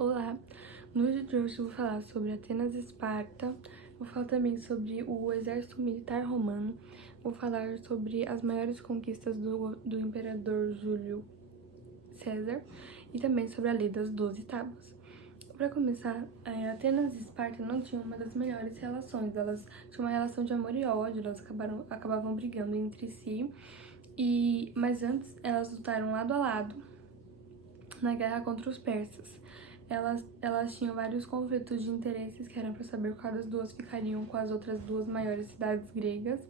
Olá! No vídeo de hoje eu vou falar sobre Atenas e Esparta, vou falar também sobre o exército militar romano, vou falar sobre as maiores conquistas do imperador Júlio César e também sobre a lei das 12 tábuas. Para começar, Atenas e Esparta não tinham uma das melhores relações, elas tinham uma relação de amor e ódio, elas acabavam brigando entre si, mas antes elas lutaram lado a lado na guerra contra os persas. Elas tinham vários conflitos de interesses, que eram para saber qual das duas ficariam com as outras duas maiores cidades gregas,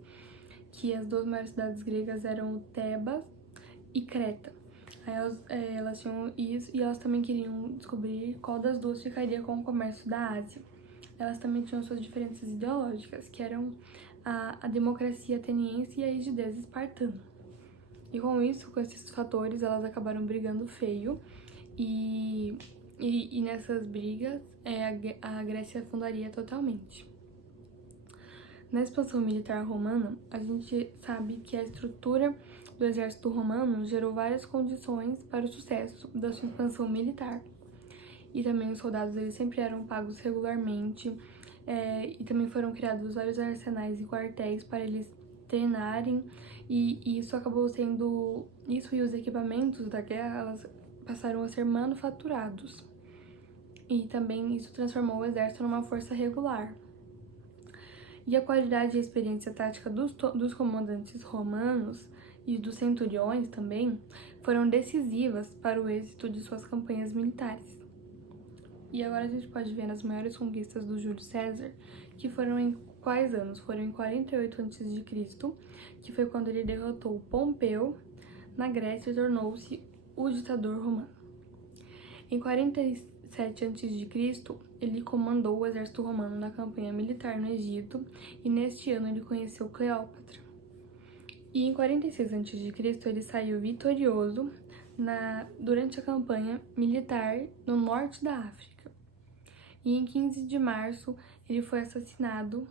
que as duas maiores cidades gregas eram Tebas e Creta. Aí elas tinham isso e elas também queriam descobrir qual das duas ficaria com o comércio da Ásia. Elas também tinham suas diferenças ideológicas, que eram a democracia ateniense e a rigidez espartana. E com isso, com esses fatores, elas acabaram brigando feio e nessas brigas a Grécia afundaria totalmente. Na expansão militar romana, a gente sabe que a estrutura do exército romano gerou várias condições para o sucesso da sua expansão militar. E também os soldados eles sempre eram pagos regularmente, e também foram criados vários arsenais e quartéis para eles treinarem, e isso acabou sendo... Isso e os equipamentos da guerra, elas passaram a ser manufaturados. E também isso transformou o exército numa força regular. E a qualidade e a experiência tática dos comandantes romanos e dos centuriões também foram decisivas para o êxito de suas campanhas militares. E agora a gente pode ver nas maiores conquistas do Júlio César, que foram em quais anos? Foram em 48 a.C., que foi quando ele derrotou Pompeu na Grécia e tornou-se o ditador romano. Em 47 a.C., ele comandou o exército romano na campanha militar no Egito, e neste ano ele conheceu Cleópatra. E em 46 a.C., ele saiu vitorioso durante a campanha militar no norte da África. E em 15 de março, ele foi assassinado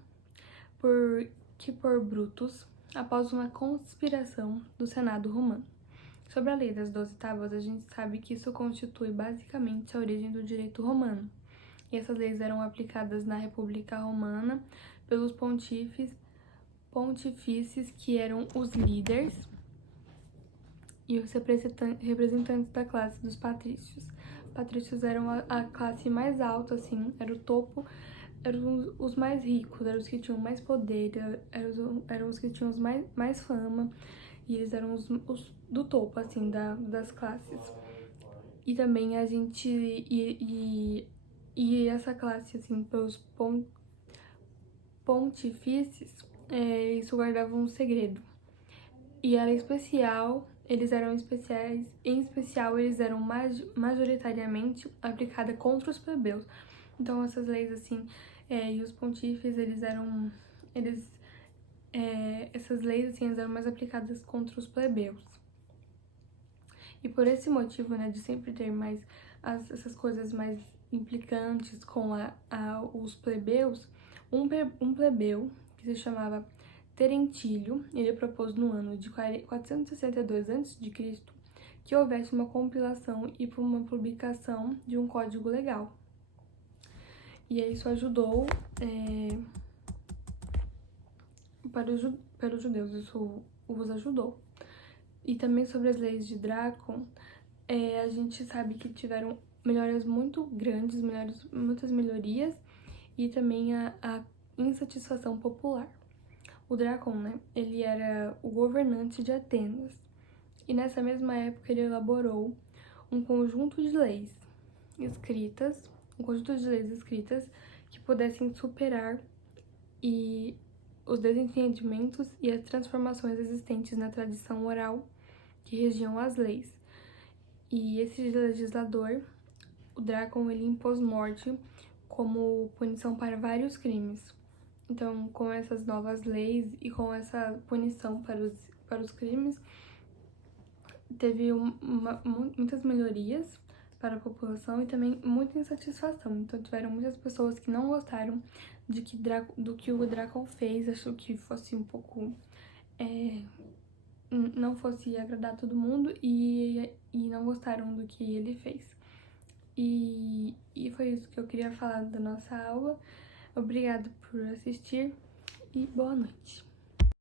por Brutus após uma conspiração do Senado romano. Sobre a lei das 12 tábuas, a gente sabe que isso constitui basicamente a origem do direito romano. E essas leis eram aplicadas na República Romana pelos pontifícios, que eram os líderes e os representantes da classe dos patrícios. Os patrícios eram a classe mais alta, assim, era o topo, eram os mais ricos, eram os que tinham mais poder, eram os que tinham mais fama, e eles eram os do topo, assim, das classes. E também a gente... E essa classe, assim, pelos pontifícios, isso guardava um segredo. E era especial, eles eram especiais, em especial eles eram majoritariamente aplicadas contra os plebeus. Então essas leis, assim, e os pontífices, essas leis, assim, elas eram mais aplicadas contra os plebeus. E por esse motivo, né, de sempre ter mais essas coisas mais implicantes com os plebeus, um plebeu que se chamava Terentílio, ele propôs no ano de 462 a.C. que houvesse uma compilação e uma publicação de um código legal. E isso ajudou para os judeus, isso os ajudou. E também sobre as leis de Drácon, a gente sabe que tiveram melhorias muito grandes, muitas melhorias, e também a insatisfação popular. O Drácon, né, ele era o governante de Atenas, e nessa mesma época ele elaborou um conjunto de leis escritas, que pudessem superar os desentendimentos e as transformações existentes na tradição oral que regiam as leis. E esse legislador, o Drácon, ele impôs morte como punição para vários crimes. Então, com essas novas leis e com essa punição para os crimes, teve muitas melhorias para a população e também muita insatisfação. Então, tiveram muitas pessoas que não gostaram do que o Drácon fez, achou que fosse um pouco... não fosse agradar todo mundo, e não gostaram do que ele fez. E foi isso que eu queria falar da nossa aula. Obrigada por assistir e boa noite.